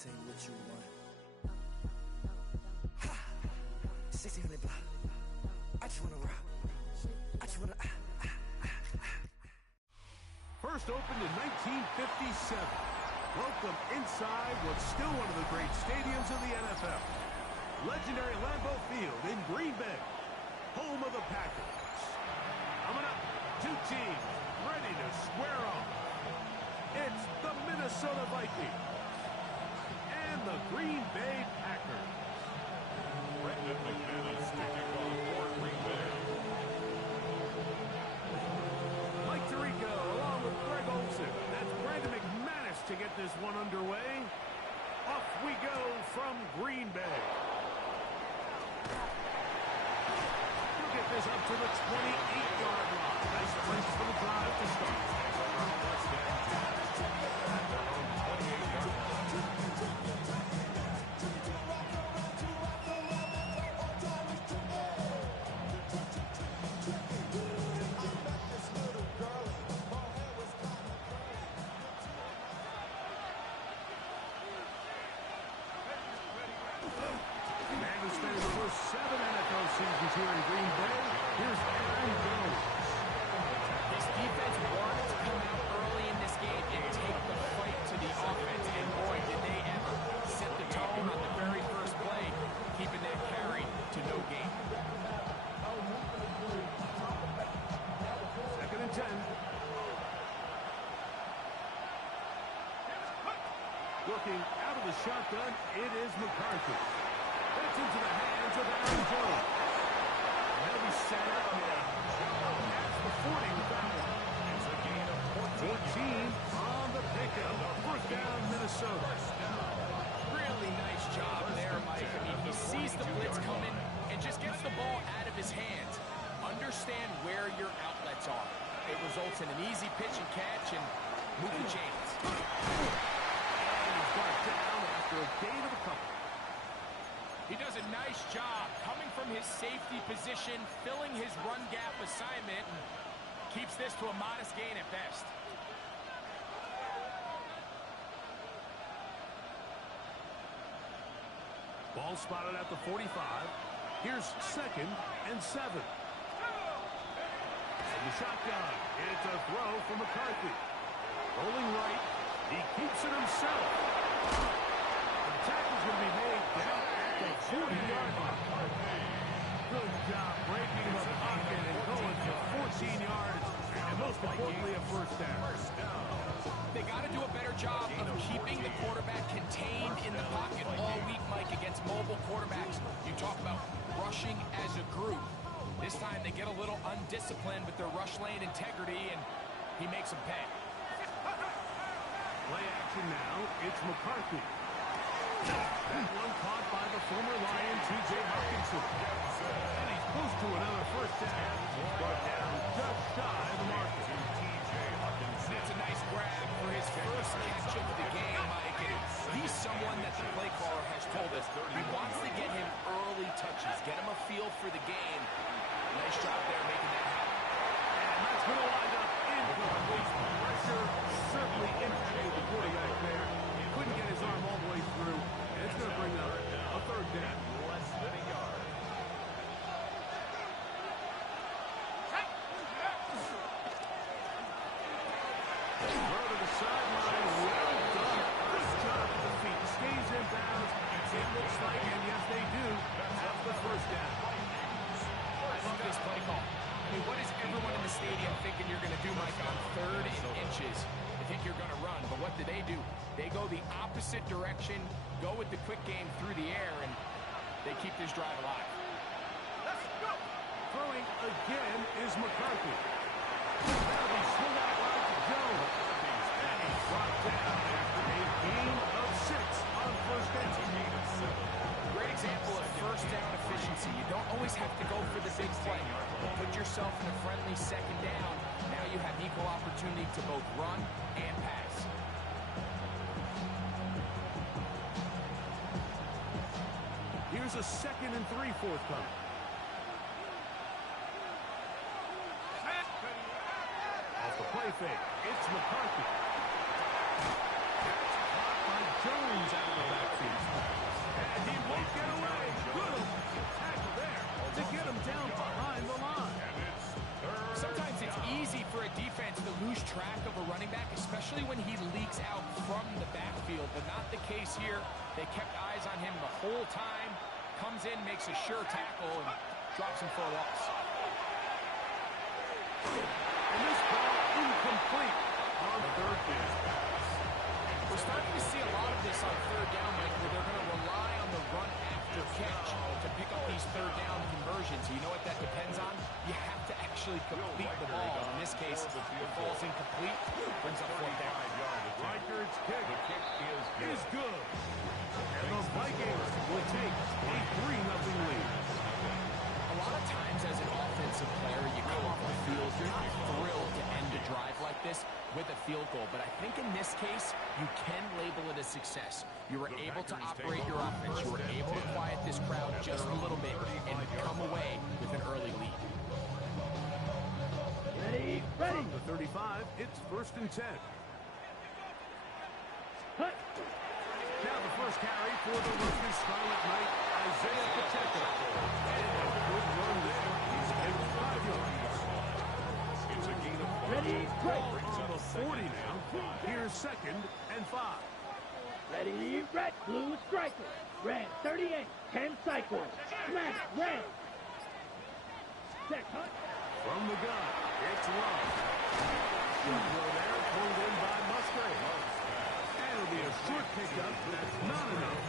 say what you want. Ha! 1600 block. I just wanna rock. I just wanna First opened in 1957. Welcome inside what's still one of the great stadiums of the NFL. Legendary Lambeau Field in Green Bay, home of the Packers. Coming up, two teams ready to square off. It's the Minnesota Vikings and the Green Bay Packers. Brendan McManus taking on for Green Bay. Mike Tirico along with Greg Olsen. That's Brandon McManus to get this one underway. Off we go from Green Bay. He'll get this up to the 28-yard line. Nice place for the drive to start. Seven NFL seasons here in Green Bay. Here's Aaron Jones. This defense wanted to come out early in this game and take the fight to the offense. And boy, did they ever set the tone on the very first play, keeping that carry to no gain. Second and 10. Looking out of the shotgun, it is McCarthy. That's into the hands of Aaron Jones. They'll be set up now. That's the 40 with that one. It's a gain of 14 on the pickup. First down, Minnesota. Really nice job there, Mike. I mean, he sees the blitz coming and just gets the ball out of his hands. Understand where your outlets are. It results in an easy pitch and catch and move the chains. And he's got down after a gain of a couple. He does a nice job coming from his safety position, filling his run gap assignment, and keeps this to a modest gain at best. Ball spotted at the 45. Here's second and 7. And the shotgun. It's a throw for McCarthy. Rolling right. He keeps it himself. The tackle's going to be made down at the 40-yard line. Good job breaking the pocket and going for 14 yards. And most importantly, a first down. They got to do a better job of keeping the quarterback contained in the pocket all week, Mike, against mobile quarterbacks. You talk about rushing as a group. This time they get a little undisciplined with their rush lane integrity, and he makes them pay. Play action now. It's McCarthy. That one caught by the former Lion, T.J. Hawkinson. And he's close to another first down. Brought down just shy of the marker. That's a nice grab for his first catch of the game, Mike. And he's someone that the play caller has told us he wants to get him early touches, get him a feel for the game. Nice job there making that happen. And that's going to wind up incomplete. Pressure certainly impacted the quarterback there. He couldn't get his arm all the way through. And it's going to bring up a third down. Less than a yard. Throw to the sideline. Well done. Good job at the feet. Stays in bounds. It looks like, and yes, they do, have the first down. I love this play call. I mean, what is everyone in the stadium thinking you're going to do, Mike, on 3rd and inches? They think you're going to run, but what do? They go the opposite direction, go with the quick game through the air, and they keep this drive alive. Let's go! Throwing again is McCarthy. That'll be swung out wide to Jones. And he's brought down after a gain of 6 on first down. Great example of first down efficiency. You don't always have to go for the big play. Put yourself in a friendly second down. Now you have equal opportunity to both run and pass. Here's a 2nd and 3 forthcoming. Off the play fake, it's McCarthy. Caught by Jones out of the backfield. And he won't get away. Good tackle there to get him down behind the line. Sometimes it's easy for a defense to lose track of a running back, especially when he leaks out from the backfield, but not the case here. They kept eyes on him the whole time. Comes in, makes a sure tackle, and drops him for a loss. And this ball incomplete on third down. We're starting to see a lot of this on third down, Mike, where they're going to rely on the run after catch to pick up these third down conversions. You know what that depends on? You have to actually complete the ball. In this case, the ball's incomplete, brings up fourth down. Reichard's kick is good. And the Vikings will take a 3-0 lead. A lot of times as an offensive player, you come off the field, you're not thrilled to end a drive like this with a field goal. But I think in this case, you can label it a success. You were able to operate your offense. You were able to quiet this crowd just a little bit and come away with an early lead. Ready. From the 35, it's 1st and 10. Now the first carry for the Rutgers Scarlet Knight, Isaiah Pacheco. And a good run there. He's getting 5 yards. It's a gain of 5. Ready, ball on the 40 now. Here's 2nd and 5. Ready, red, blue, striker. Red, 38, 10 cycles. Smash, red. Set, cut. From the gun, it's Love. Good throw there, pulled in by Musgrave. And it'll be a short pickup. That's not enough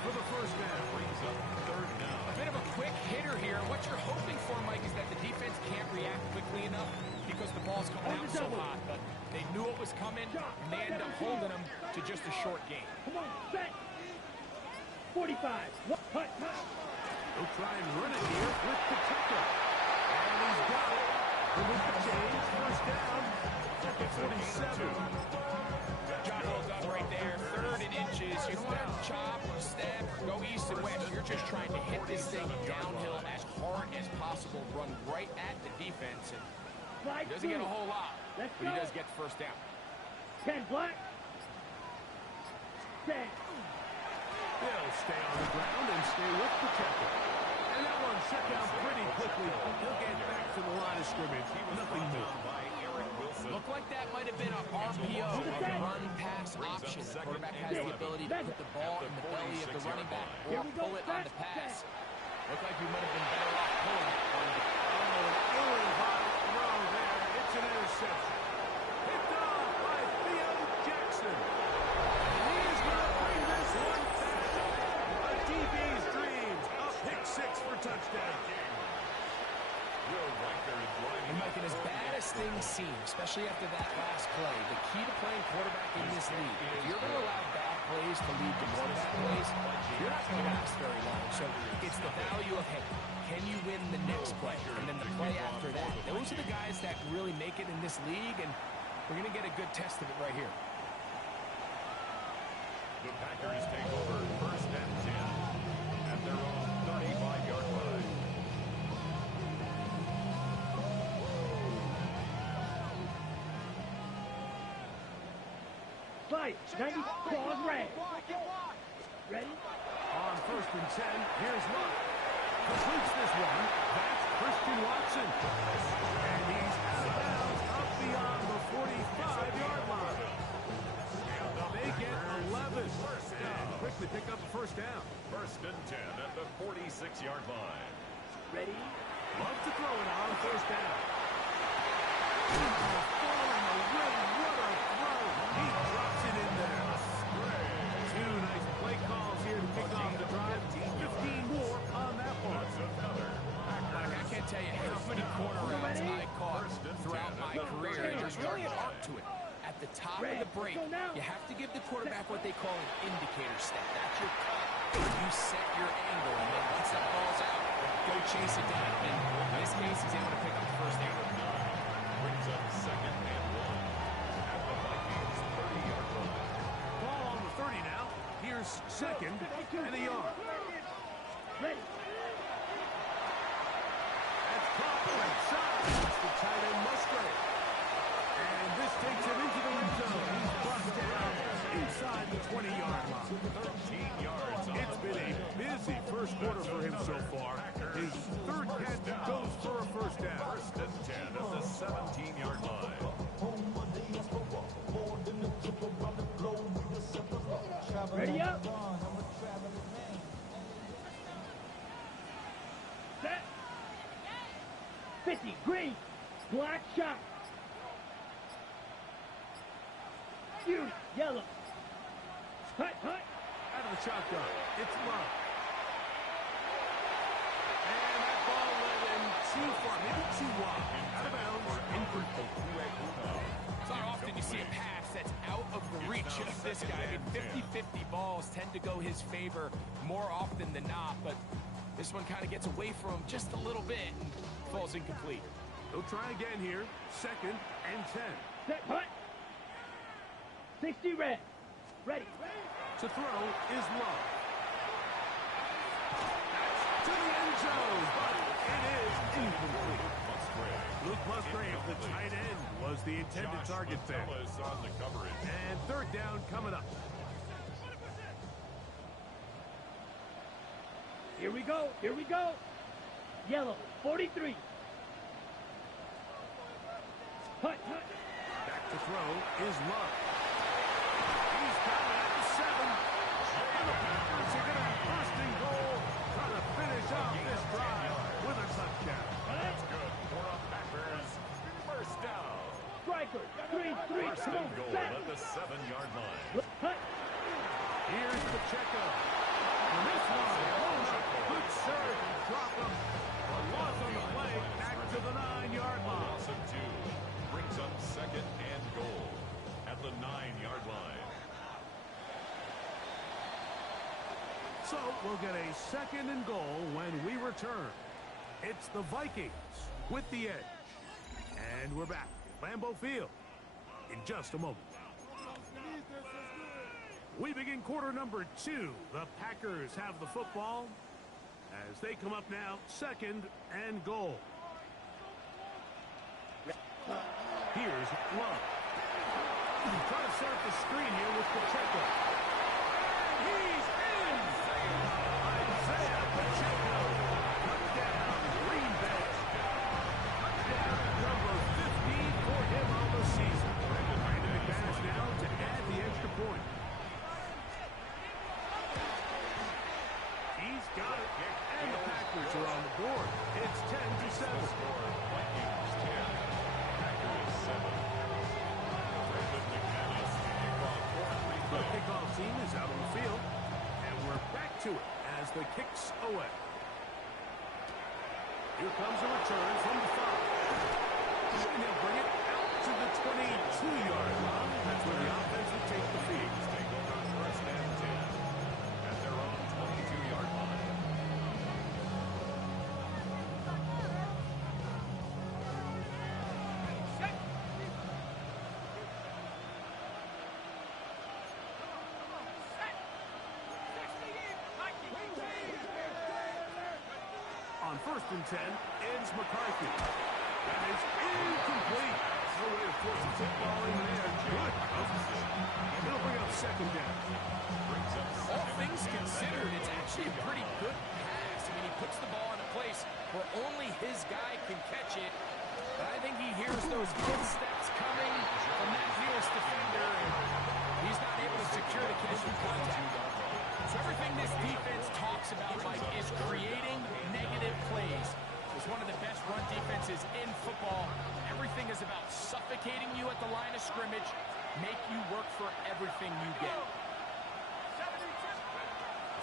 for the first down. Brings up 3rd down. A bit of a quick hitter here. What you're hoping for, Mike, is that the defense can't react quickly enough because the ball's coming out so hot. But they knew it was coming, and they end up holding them to just a short game. Come on, set. 45. Cut. They'll try and run it here with Pacheco. And he's got it. And with the change, first down at the 47. Job well done right there. 3rd and inches. You don't want to chop or step or go east and west. You're just trying to hit this thing downhill as hard as possible. Run right at the defense. And he doesn't get a whole lot, but he does get the first down. 10 black. 10. They'll stay on the ground and stay with Pacheco. And that one shut down pretty quickly. He'll get back to the line of scrimmage. Nothing new. Looked like that might have been an RPO, a run-pass option. The quarterback has the ability to put the ball in the belly of the running back or pull it on the pass. Looked like we might have been better off pulling it on the Ill-advised throw there. It's an interception. Picked off by Theo Jackson. And he's going to bring this one back. A DB's dreams. A pick 6 for touchdown. And Mike, and as bad as things seem, especially after that last play, the key to playing quarterback in this league, if you're going to allow bad plays to lead to more bad plays, you're not going to last very long. So it's the value of, hey, can you win the next play? And then the play after that. Those are the guys that really make it in this league, and we're going to get a good test of it right here. The Packers take over 1st and 10 at their own 35-yard line. Fight. 90. Claws red. Ready? On 1st and 10, here's Love. Completes this one. That's Christian Watson. And he's out of bounds up beyond the 45-yard line. They get 11. And quickly pick up the first down. 1st and 10 at the 46-yard line. Ready? Love to throw it on 1st down. Falling away. What a throw. He drops it in there. 2 nice play calls here to kick off the drive. 15 more on that one. Like, I can't tell you how many corner routes I caught throughout my career. There's really an art to it. At the top of the break, you have to give the quarterback what they call an indicator step. That's your cut. You set your angle, and then once that ball's out, go chase it down. And in this case, he's able to pick up the first down. Brings up 2nd and 1 at the Vikings 30-yard line. Ball on the 30 now. Here's 2nd and a yard. Ready? That's caught inside. It's the tight end Musgrave. And this takes him into the end zone. He's brought down inside inside the 20-yard line. 13 yards. It's been a busy first quarter for him so far. His third catch goes for a first down. First and 10 at the 17-yard line. Ready up. Set. 50, green. Black shot. You, yellow. Hut, hut. Out of the shotgun, it's Love. And that ball led him too far, maybe too wide. Out of bounds, incomplete. It's not often you see a pass that's out of the reach of this guy. I mean, 50-50 balls tend to go his favor more often than not, but this one kind of gets away from him just a little bit and falls incomplete. He'll try again here. Second and 10. Set, hut. 60 red. Ready. To throw is Love. That's to the end zone, but it is incomplete. Luke Musgrave, the tight end, was the intended target there. On the coverage. And third down coming up. Here we go. Here we go. Yellow, 43. Hut, hut. Back to throw is Love. He's got it at the 7. And the Packers are going to have first and goal, trying to finish off this drive with a touchdown. That's good for a Packers first down. Striker, 3-3. First Come and on, goal set. at the 7-yard line. Hut. Here's Pacheco. And this one, good surge and drop him. A loss on the play, back to the 9-yard line. Loss of 2 brings up second and goal at the 9-yard line. So we'll get a second and goal when we return. It's the Vikings with the edge. And we're back at Lambeau Field in just a moment. We begin quarter number 2. The Packers have the football as they come up now, second and goal. Here's Love. Trying to set up the screen here with Pacheco. And he's in! Isaiah Pacheco. Touchdown, Green Bay. Touchdown number 15 for him on the season. Brandon McManus now to add the extra point. He's got it, and the Packers are on the board. It's 10-7. Vikings 10, Packers 7. Brandon McManus, The kickoff team is out on the field, and we're back to it as the kicks away. Here comes a return from the 5. And he'll bring it out to the 22-yard line. That's where the offense will take the field. take over first and 10 at their own 22-yard line. On first and 10, it's McCarthy. That is incomplete. No way to force a football in there. Good. It'll bring up second down. All things considered, it's actually a pretty good pass. I mean, he puts the ball in a place where only his guy can catch it. But I think he hears those footsteps coming from that nearest defender, and he's not able to secure the catch in contact. So everything this defense talks about, Mike, is creating negative plays. It's one of the best run defenses in football. Everything is about suffocating you at the line of scrimmage, make you work for everything you get.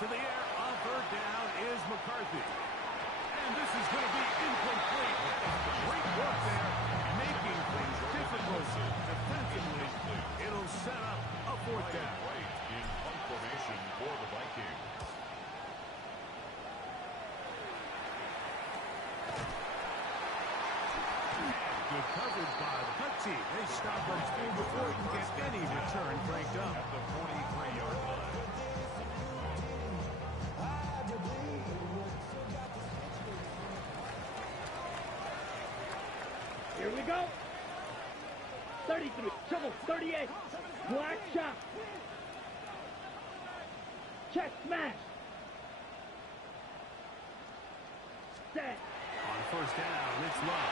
To the air on third down is McCarthy. And this is going to be incomplete. Great work there, making things difficult defensively. It'll set up a fourth down. Right in punt formation for the Vikings. Good coverage by the cut team. They stop on field before he can get any return cranked up. At the 43-yard line. Here we go. 33. Trouble. 38. Black shot. Check smash. Set. On first down, it's Love.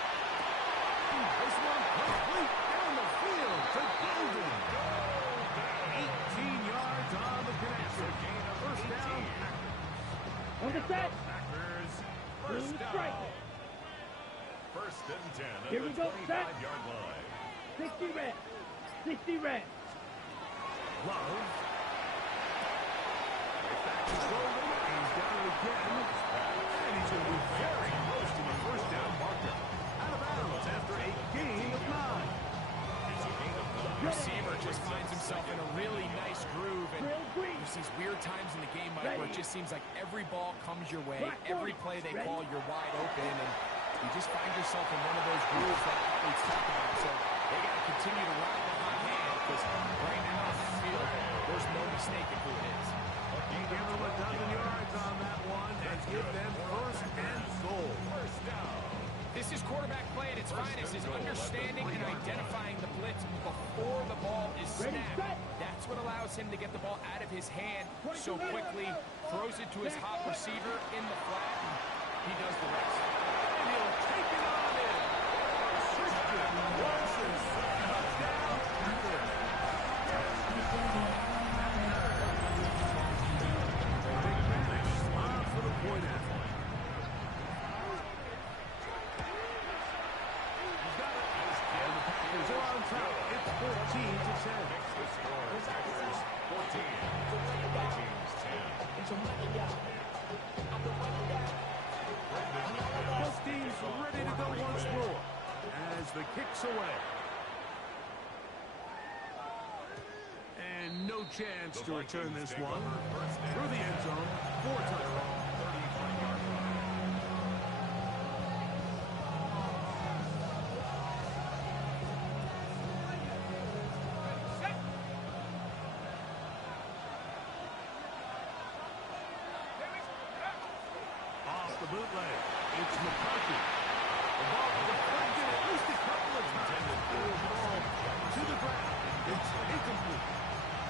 This one complete down the field to Golden. 18 yards on the connection. First down. On the set. Packers, Clean first down. strike. First and 10 at Here the we go, set. 25-yard line. 60 red. 60 red. Love. Back to Golden. He's down again. And he's going to be very close to the first down marker. Out of bounds after a gain of 9. It's a gain of 9. Receiver just finds himself in a really nice groove, and there's these weird times in the game, Mike, where it just seems like every ball comes your way, every play they call, you're wide open, and you just find yourself in one of those grooves that athletes talk about. So they got to continue to ride the hot hand, because right now on the field, there's no mistake of who it is. Give them a dozen yards on that one and give them first and goal. First down. This is quarterback play at its finest, is understanding and identifying the blitz before the ball is snapped. That's what allows him to get the ball out of his hand so quickly, throws it to his hot receiver in the flat, and he does the rest. And he'll take it on in. Christian Watson, touchdown. Big finish. Smile for the point athlete. He's got it. And the Packers are on top. It's 14-10. Makes the score. Packers 14. Vikings 10. Both teams ready to go once more as the kick's away. And no chance to return this one. Through the end zone, 4 touchdowns. 35-yard line. Off the bootleg, it's McCarthy. The ball is deflected at least a couple of times. The ball to the ground. It's incomplete.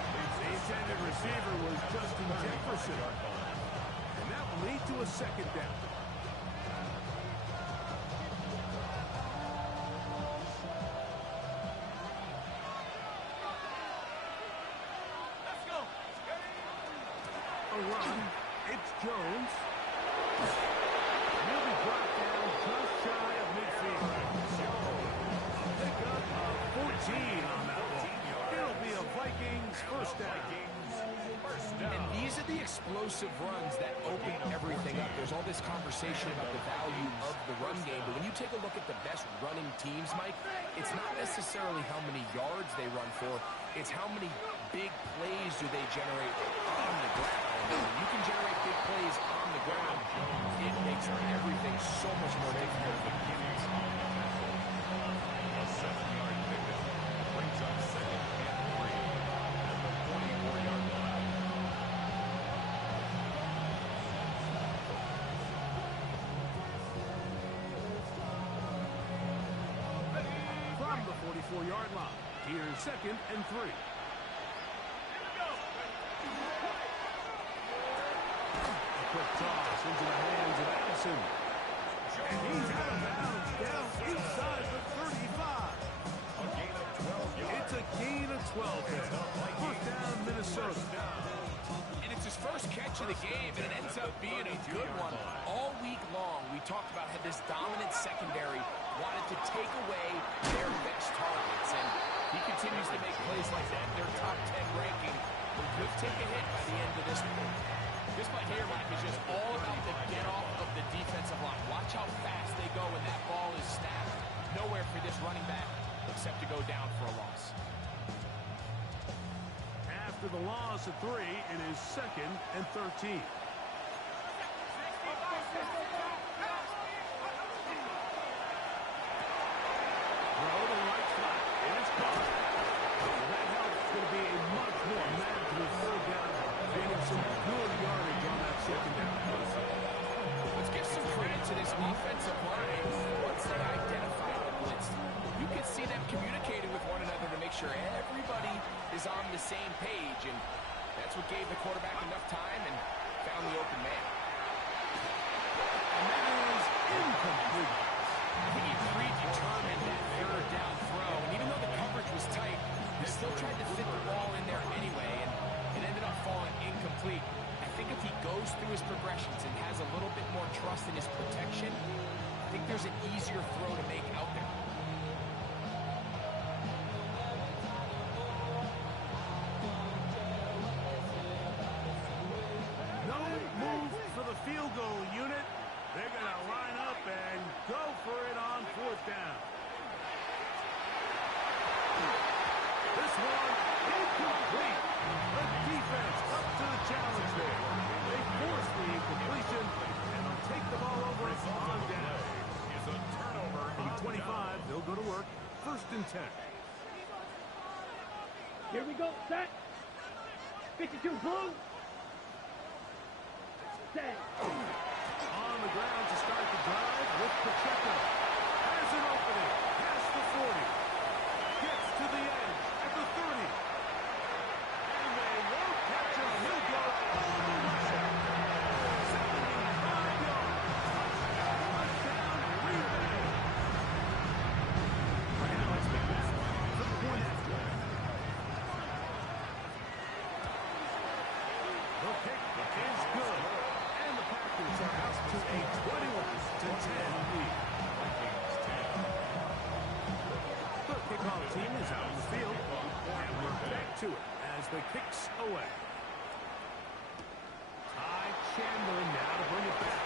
The intended receiver was Justin Jefferson. And that will lead to a second down. A run. It's Jones. He'll be brought down just shy of midfield. A pickup of 14 on that one. It'll be a Vikings first down. And these are the explosive runs that open everything up. There's all this conversation about the value of the run game, but when you take a look at the best running teams, Mike, it's not necessarily how many yards they run for, it's how many big plays do they generate on the ground. And when you can generate big plays on the ground, it makes everything so much more difficult for the defense. A 7-yard pickup brings up second and 3 at the 44-yard line. From the 44-yard line, here's second and 3. A quick toss into the hands of Addison. And he's out of bounds down inside the 35. A gain of 12 yards. It's a gain of 12 there. First down, Minnesota. And it's his first catch of the game, and it ends up being a good one. All week long, we talked about how this dominant secondary wanted to take away their best targets, and he continues to make plays like that. Their top 10 ranking could take a hit by the end of this one. This play here, Mike, is just all about the get-off of the defensive line. Watch how fast they go when that ball is snapped. Nowhere for this running back except to go down for a loss. After the loss of 3, it is second and 13. Throw to the right flat. It is caught. Well, that help is going to be a much more manageable third down. Gaining some good yardage on that second down. Let's give some credit to this offensive line. Once they identify the blitz, you can see them communicating with one another to make sure everybody is on the same page. And That's what gave the quarterback enough time and found the open man. And that is incomplete. I think he predetermined that third down throw, and even though the coverage was tight, he still tried to fit the ball in there anyway, and it ended up falling incomplete. I think if he goes through his progressions and has a little bit more trust in his protection, I think there's an easier throw to make out there. No move for the field goal unit. They're going to line up and go for it on fourth down. This one incomplete. The defense up to the challenge there. They force the incompletion and they'll take the ball over on down. Is a turnover. From 25, they'll go to work. First and 10. Here we go. Set. 52 blue. Set. On the ground to start the drive with Pacheco. Has an opening. Past the 40. Gets to the edge at the 30. And they won't catch him. He'll go all the way. 75 yards. Touchdown, Green Bay. Right now it's been the point after. The kick is good. And the Packers are out to a 21-10 lead. The kickoff team is out in the field. And we're back to it as the kick's away. Ty Chandler now to bring it back.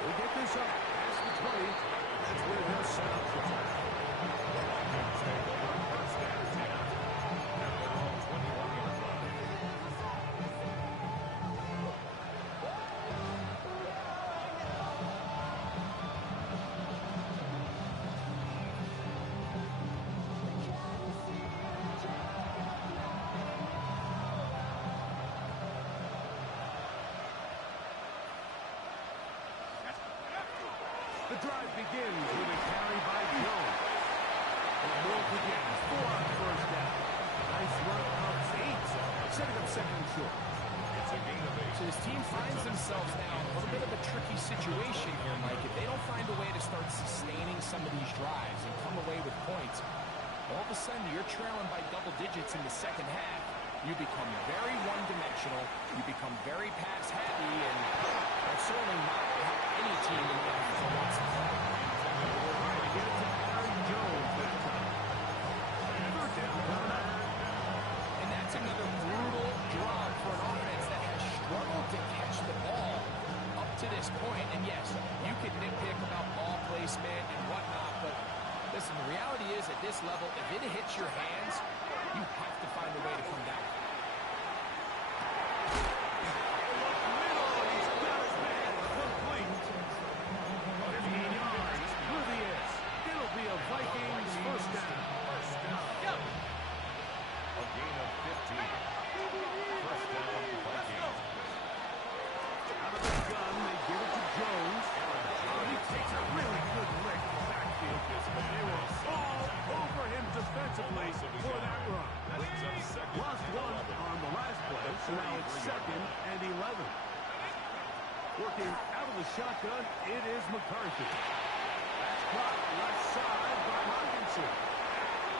We'll get this up past the 20. That's where they'll set up for it. The drive begins with a carry by Jones. It will begin 4 on first down. Nice run of 8, setting up second and short. It's a gain of 8. So his team finds themselves now in a little bit of a tricky situation here, Mike. If they don't find a way to start sustaining some of these drives and come away with points, all of a sudden you're trailing by double digits in the second half. You become very one-dimensional, you become very pass-heavy, and that's certainly not how any team in the NFL wants to play. Get it to Aaron Jones that time. Third down coming. And that's another brutal drop for an offense that has struggled to catch the ball up to this point. And yes, you can nitpick about ball placement and whatnot, but listen, the reality is at this level, if it hits your hands, you have to find a way to come down. Vikings first down. A gain of 15. First down, Vikings. Out of the gun, they give it to Jones. He takes a really good lick backfield. They were all over him defensively for that run. Lost one on the last play, so now it's 2nd and 11. Working out of the shotgun, it is McCarthy. That's caught left side by Hawkinson.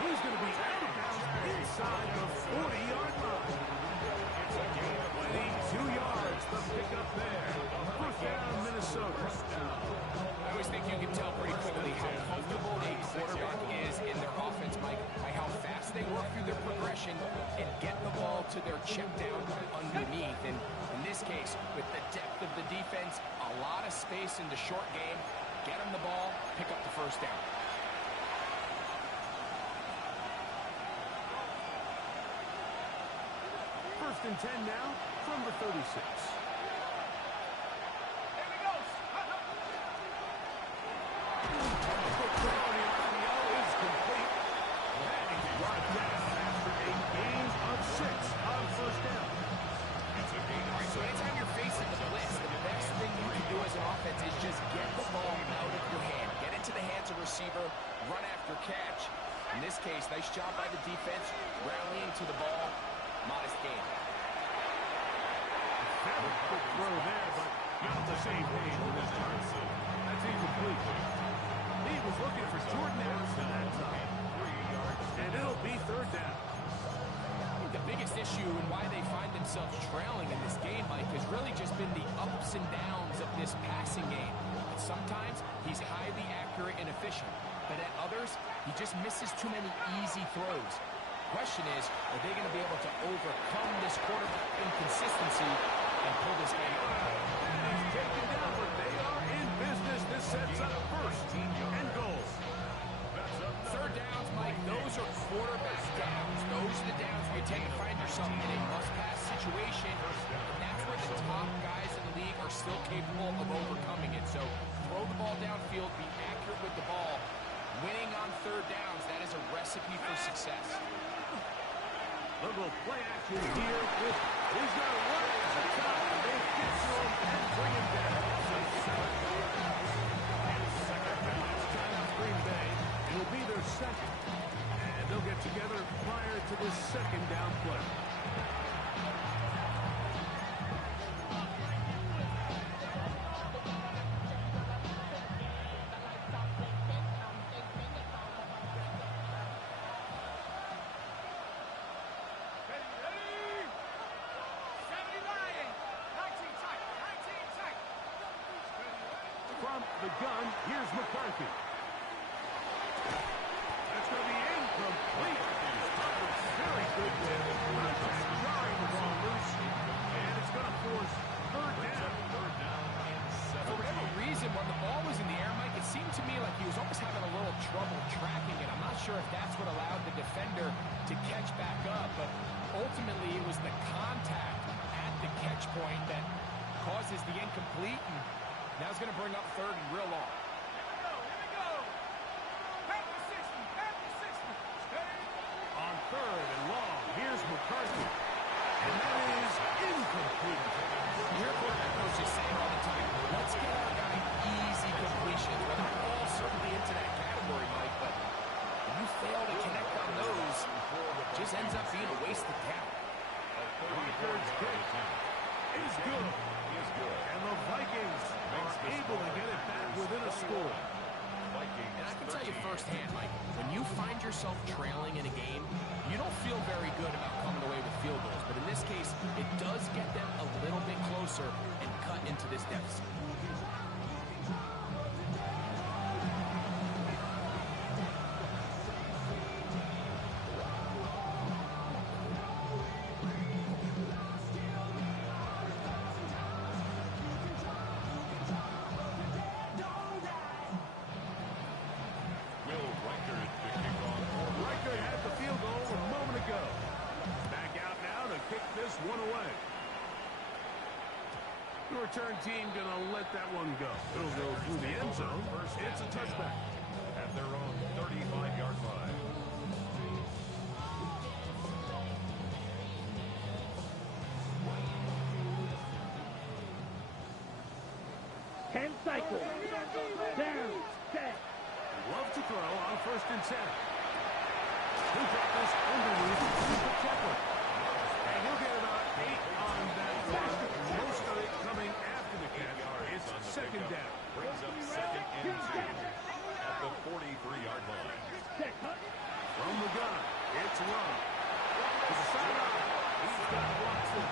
He's going to be out of bounds inside the 40-yard line. It's a gain of 22 yards. The pickup there. First down, Minnesota. I always think you can tell pretty quickly how comfortable a quarterback is in their offense, Mike, by how fast they work through their progression and get the ball to their check down underneath. And in this case, with the depth of the defense, a lot of space in the short game, get them the ball, pick up the first down. First and 10 now from the 36. So anytime you're facing the blitz, the best thing you can do as an offense is just get the ball out of your hand. Get into the hands of receiver, run after catch. In this case, nice job by the defense, rallying to the ball. Modest gain. a quick throw there, but not the same page with this time. That's incomplete. He was looking for Jordan Addison that time. And it'll be third down. I think the biggest issue and why they find themselves trailing in this game, Mike, has really just been the ups and downs of this passing game. Sometimes he's highly accurate and efficient, but at others, he just misses too many easy throws. Question is, are they going to be able to overcome this quarterback inconsistency and pull this game out? He's taken down, but they are in business. This sets up first and goal. Third downs, Mike, those are quarterback downs. Those are the downs where you tend to find yourself in a must-pass situation, and that's where the top guys in the league are still capable of overcoming it. So throw the ball downfield, be accurate with the ball. Winning on third downs, that is a recipe for success. A little play action here. He's going to run it to the top. They get to him and bring him down. Timeout Green Bay. It'll be their second. And they'll get together prior to this second down play. From the gun, here's McCarthy. That's going to be incomplete. Very good there. Jarring the ball loose. And it's going to force third down. For whatever reason, when the ball was in the air, Mike, it seemed to me like he was almost having a little trouble tracking it. I'm not sure if that's what allowed the defender to catch back up, but ultimately it was the contact at the catch point that causes the incomplete, and now it's going to bring up third and real long. On third and long, here's McCarthy. And that is incomplete. Your quarterback coach is saying all the time, let's get our guy easy completions. Well, they're all certainly into that category, Mike, but when you fail to connect on those, it just ends up being a wasted talent. Reichard's kick is good. And the Vikings are able to get it back within a score. And I can tell you firsthand, Mike, when you find yourself trailing in a game, you don't feel very good about coming away with field goals. But in this case, it does get them a little bit closer and cut into this deficit. Reichard had the field goal a moment ago. Back out now to kick this one away. The return team going to let that one go. It'll go through the end zone. It's a touchback. At their own 35-yard line. Ten cycles. Down. Set. Love to throw on first and 10. He'll drop this underneath to Kepler. And he'll get about 8 on that run. Most of it coming after the catch. It's second down. Brings up second and 2 at the 43-yard line. Set. Cut. From the gun, it's Love. To the sideline. He's got Watson.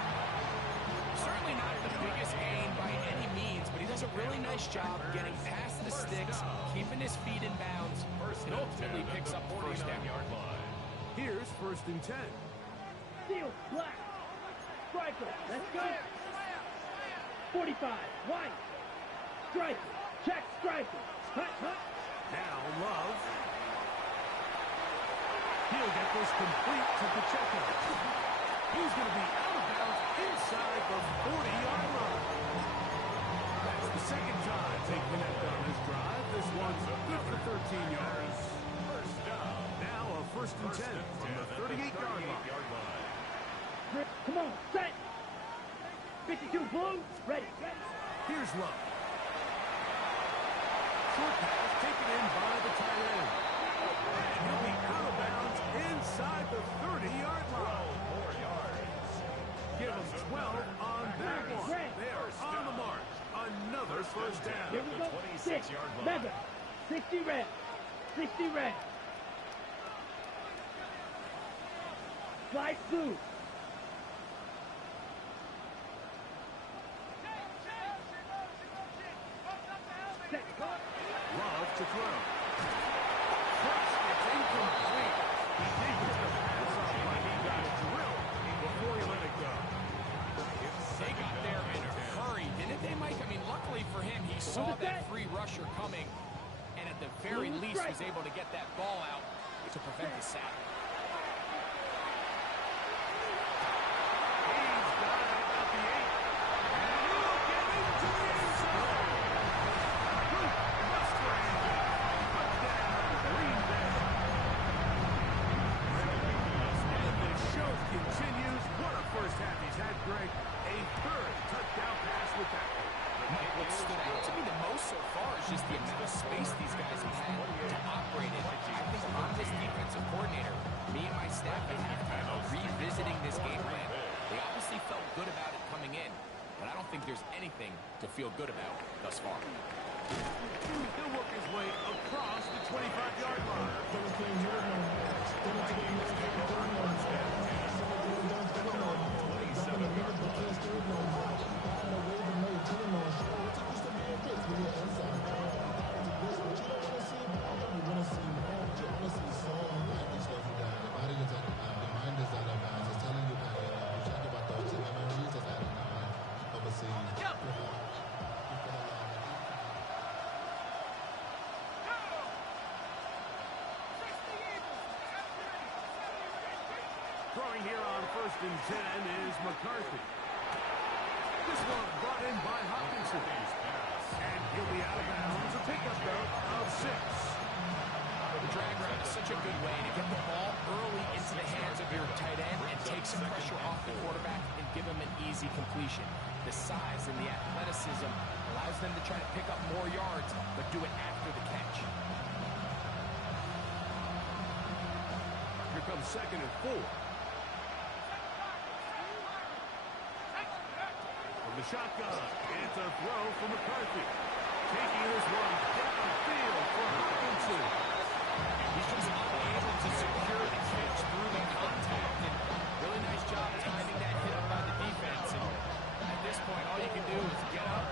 Certainly not the biggest gain by any means, but he does a really nice job getting past the sticks, keeping his feet in bounds, and ultimately picks up the first down. Here's first and 10. Seal. Black. Striker. Let's go. 45. White. Striker. Check. Striker. Hut. Hut. Now Love. He'll get this complete to Pacheco. He's going to be out of bounds inside the 40-yard line. That's the second time they connect on this drive. This one's good for 13 yards. First down. Now a first and 10 from the 38-yard line. Come on. Set. 52 blue. Ready. Here's Love. Short pass taken in by the tight end. And he'll be out of bounds inside the 30-yard line. 4 yards. Give him 12 on that one. his first down. Here we go. 6. Mega. 60 red. 60 red. Slide blue. Love to throw. First, it's incomplete. I think it's the pass off, but he got drilled before he let it go. They got there in a hurry, didn't they, Mike? I mean, luckily for him, he saw that free rusher coming, and at the very least was able to get that ball out to prevent the sack. He's got it at the 8. And he'll get into the end zone. Touchdown, Green Bay. And the show continues. What a first half he's had, Greg. A third touchdown pass with that one. What stood out to me the most so far is just the amount of space these guys have had to operate in. I think I'm this defensive coordinator. Me and my staff at halftime are revisiting this game plan. They obviously felt good about it coming in, but I don't think there's anything to feel good about thus far. He'll work his way across the 25-yard line. Throwing here on 1st and 10 is McCarthy. This one brought in by Hopkinson. And he'll be out of bounds. A pickup, though, of 6. The drag route is such a good way to get the ball early into the hands of your tight end and take some pressure off the quarterback and give him an easy completion. The size and the athleticism allows them to try to pick up more yards, but do it after the catch. Here comes 2nd and 4. From the shotgun, it's a throw for McCarthy. Taking this one downfield for Hopkinson. He's just unable to secure the catch through the contact, and really nice job timing that hit up by the defense. And at this point, all you can do is get up,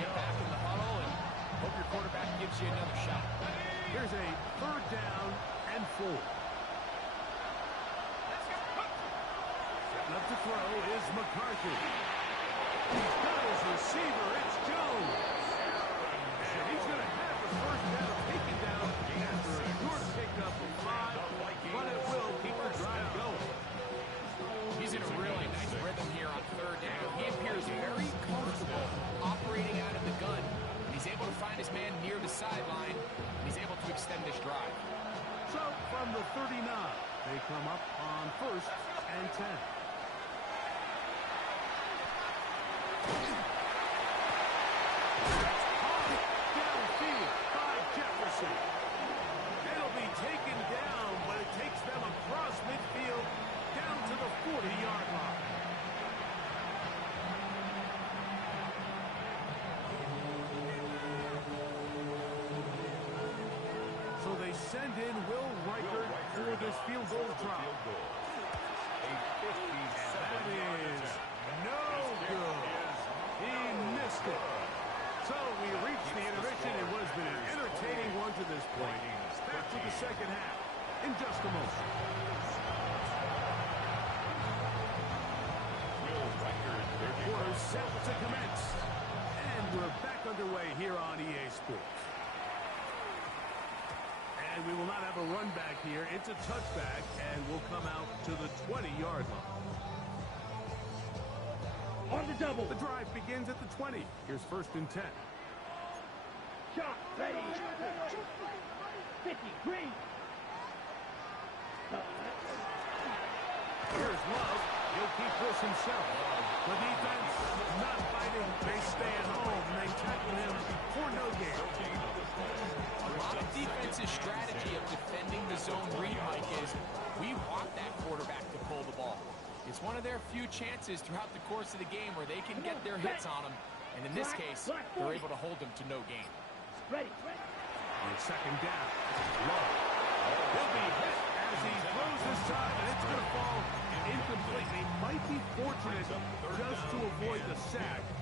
get back in the huddle, and hope your quarterback gives you another shot. Here's a 3rd down and 4. Setting up to throw is McCarthy. He's got his receiver. It's Jones. And he's going to have the first down taken down after a short pickup of 5, but it will keep the drive going. He's in a really nice rhythm here on 3rd down. He appears very comfortable operating out of the gun. He's able to find his man near the sideline. He's able to extend this drive. So from the 39, they come up on 1st and 10. Downfield by Jefferson. It'll be taken down, but it takes them across midfield down to the 40-yard line. So they send in Will Reichert for this field goal try. That is no good. He missed it. So we reached the intermission. It was been an entertaining one to this point. Back to the second half in just a moment. Quarter set to commence. And we're back underway here on EA Sports. And we will not have a run back here. It's a touchback, and we'll come out to the 20-yard line. On the double. The drive begins at the 20. Here's 1st and 10. Shot. Ready. 50. Green. Here's Love. He'll keep this himself. The defense not fighting. They stay at home. They tackle him for no gain. A lot of defense's strategy of defending the zone read, Mike, is we want that quarterback to pull the ball. It's one of their few chances throughout the course of the game where they can get their hits on him, And in this case, they're able to hold him to no gain. Ready. On second down, Love. He'll be hit as he throws this time, and it's going to fall incomplete. They might be fortunate just to avoid the sack.